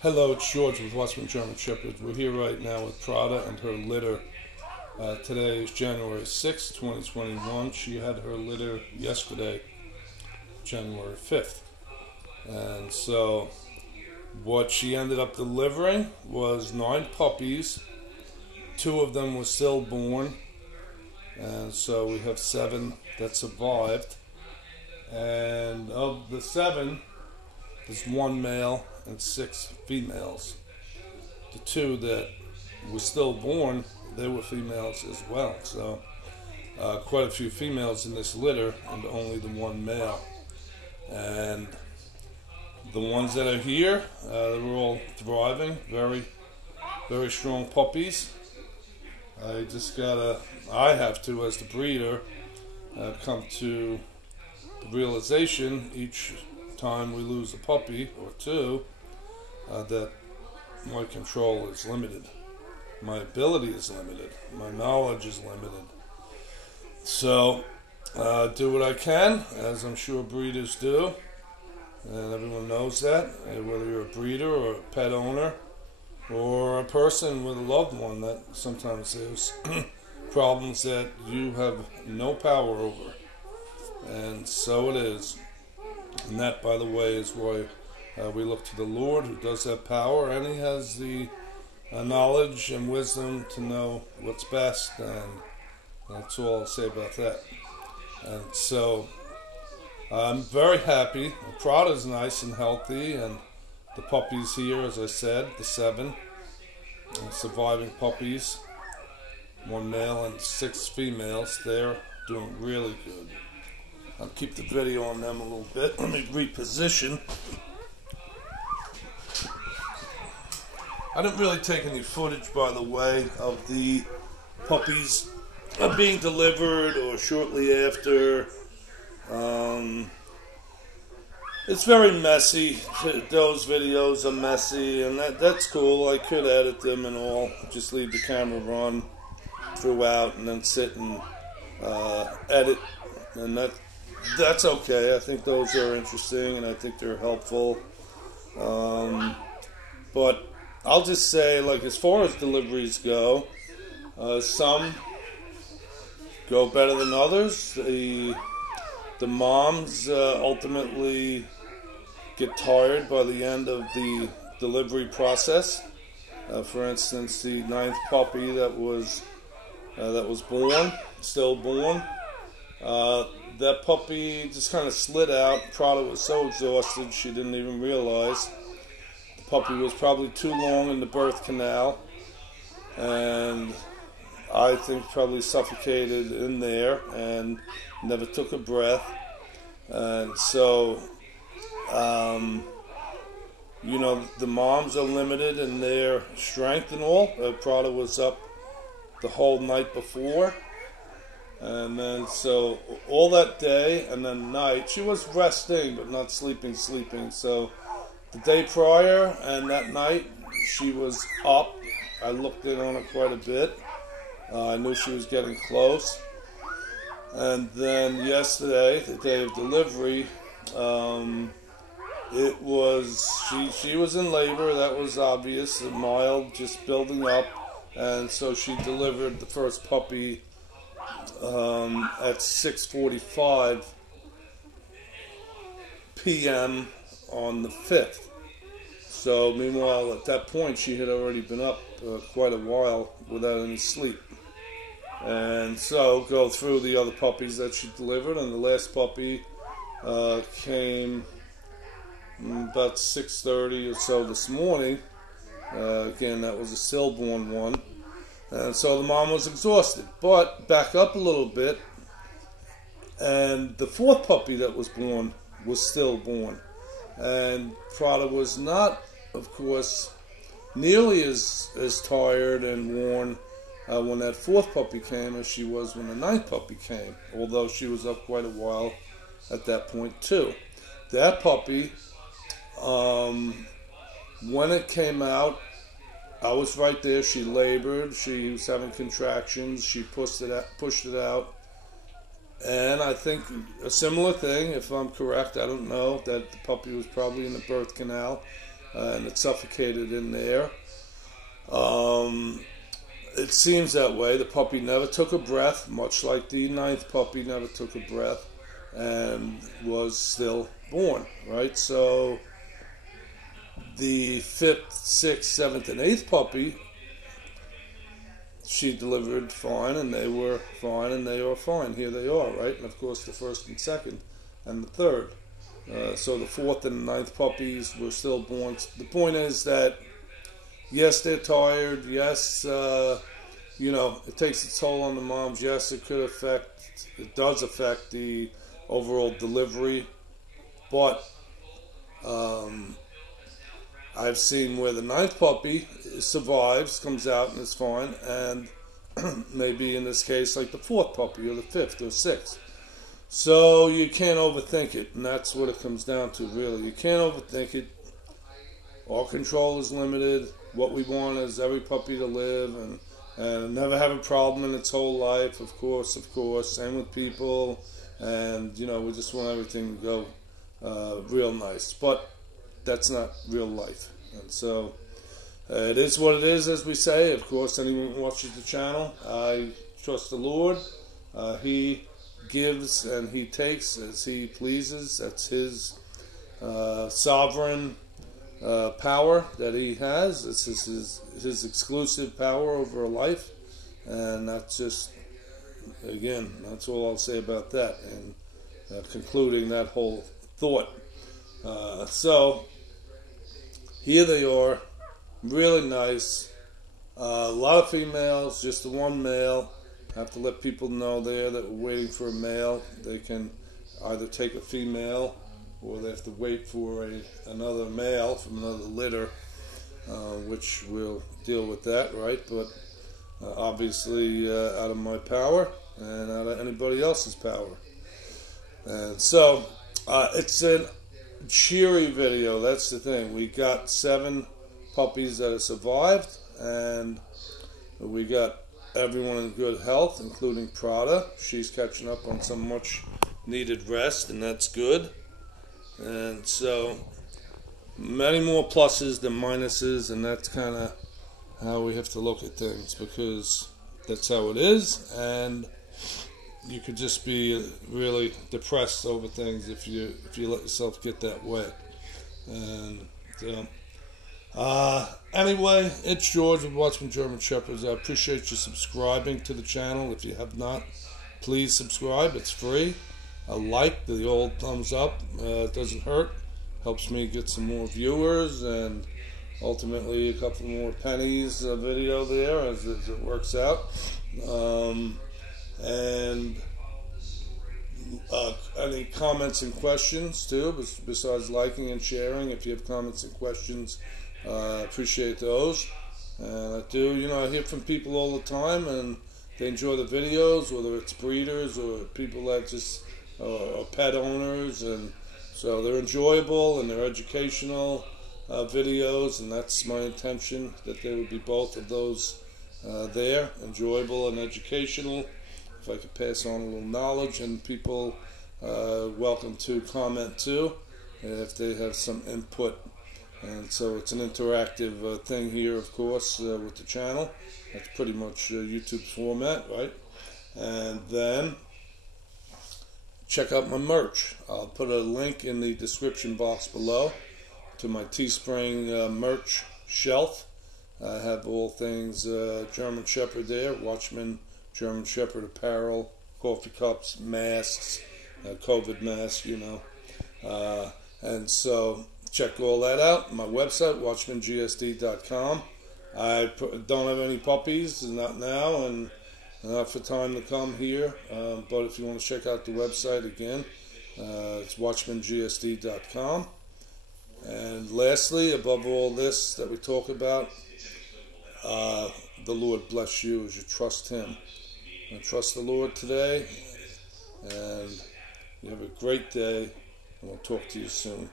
Hello, it's George with Westman German Shepherds. We're here right now with Prada and her litter. Today is January 6th, 2021. She had her litter yesterday, January 5th. And so what she ended up delivering was 9 puppies. 2 of them were stillborn. And so we have 7 that survived. And of the 7, there's 1 male and 6 females. The 2 that were stillborn, they were females as well. So quite a few females in this litter and only the 1 male. And the ones that are here, they're all thriving, very, very strong puppies. I have to, as the breeder, come to the realization each time we lose a puppy or 2 that my control is limited, my ability is limited, my knowledge is limited. So do what I can, as I'm sure breeders do, and everyone knows that, whether you're a breeder or a pet owner or a person with a loved one, that sometimes there's problems that you have no power over, and so it is. And that, by the way, is why we look to the Lord, who does have power, and He has the knowledge and wisdom to know what's best, and that's all I'll say about that. And so I'm very happy. Prada's nice and healthy, and the puppies here, as I said, the 7 surviving puppies, 1 male and 6 females, they're doing really good. I'll keep the video on them a little bit. Let me reposition. I didn't really take any footage, by the way, of the puppies being delivered or shortly after. It's very messy. Those videos are messy, and that's cool. I could edit them and all. Just leave the camera on throughout and then sit and edit, and that's okay. I think those are interesting and I think they're helpful. But I'll just say, like, as far as deliveries go, some go better than others. The moms ultimately get tired by the end of the delivery process. For instance, the 9th puppy that was born, stillborn, that puppy just kind of slid out. Prada was so exhausted she didn't even realize. The puppy was probably too long in the birth canal, and I think probably suffocated in there and never took a breath. And so, you know, the moms are limited in their strength and all. Prada was up the whole night before. And then, so, all that day and then night, she was resting but not sleeping. So, the day prior and that night, she was up. I looked in on her quite a bit. I knew she was getting close. And then yesterday, the day of delivery, it was, she was in labor. That was obvious, mild, just building up. And so she delivered the first puppy at 6:45 p.m. on the 5th. So meanwhile, at that point, she had already been up quite a while without any sleep. And so go through the other puppies that she delivered, and the last puppy came about 6:30 or so this morning. Again, that was a stillborn one. And so the mom was exhausted. But back up a little bit, and the 4th puppy that was born was stillborn. And Prada was not, of course, nearly as tired and worn when that 4th puppy came as she was when the 9th puppy came, although she was up quite a while at that point too. That puppy, when it came out, I was right there. She labored. She was having contractions. She pushed it out. And I think a similar thing, if I'm correct, I don't know, that the puppy was probably in the birth canal. and it suffocated in there. It seems that way. The puppy never took a breath, much like the 9th puppy never took a breath, and was still born, right? So the 5th, 6th, 7th, and 8th puppy, she delivered fine, and they were fine, and they are fine. Here they are, right? And of course the 1st and 2nd and the 3rd. So the 4th and 9th puppies were still born. The point is that, yes, they're tired. Yes, you know, it takes its toll on the moms. Yes, it does affect the overall delivery. But I've seen where the 9th puppy survives, comes out and is fine, and maybe in this case like the 4th puppy or the 5th or 6th. So you can't overthink it, and that's what it comes down to, really. You can't overthink it. Our control is limited. What we want is every puppy to live and never have a problem in its whole life, of course. Same with people. And, you know, we just want everything to go real nice. But that's not real life. And so it is what it is, as we say. Of course, anyone who watches the channel, I trust the Lord. He gives and he takes as he pleases. That's his sovereign power that he has. This is his exclusive power over a life, and that's just, again, that's all I'll say about that, and concluding that whole thought. So here they are, really nice. A lot of females, just the one male. Have to let people know there that we're waiting for a male. They can either take a female, or they have to wait for another male from another litter, which we'll deal with that, right? But obviously out of my power and out of anybody else's power. And so it's a cheery video. That's the thing. We got 7 puppies that have survived, and we got everyone in good health, including Prada. She's catching up on some much needed rest, and that's good. And so many more pluses than minuses, and that's kind of how we have to look at things, because that's how it is. And you could just be really depressed over things if you let yourself get that way. And anyway, it's George with Watchman German Shepherds. I appreciate you subscribing to the channel. If you have not, please subscribe. It's free. A like, the old thumbs up, it doesn't hurt. Helps me get some more viewers, and ultimately a couple more pennies a video there as it works out. And any comments and questions too, besides liking and sharing. If you have comments and questions, appreciate those. And I do, you know, I hear from people all the time, and they enjoy the videos, whether it's breeders or people that just are pet owners, and so they're enjoyable and they're educational videos, and that's my intention, that there would be both of those there, enjoyable and educational. If I could pass on a little knowledge, and people welcome to comment too if they have some input. And so it's an interactive thing here, of course, with the channel. That's pretty much YouTube's format, right? And then check out my merch. I'll put a link in the description box below to my Teespring merch shelf. I have all things German Shepherd there, Watchman German Shepherd apparel, coffee cups, masks, COVID mask, you know. And so check all that out. My website, watchmangsd.com. I don't have any puppies, not now, and not for time to come here. But if you want to check out the website again, it's watchmangsd.com. And lastly, above all this that we talk about, the Lord bless you as you trust Him. And trust the Lord today, and you have a great day, and we'll talk to you soon.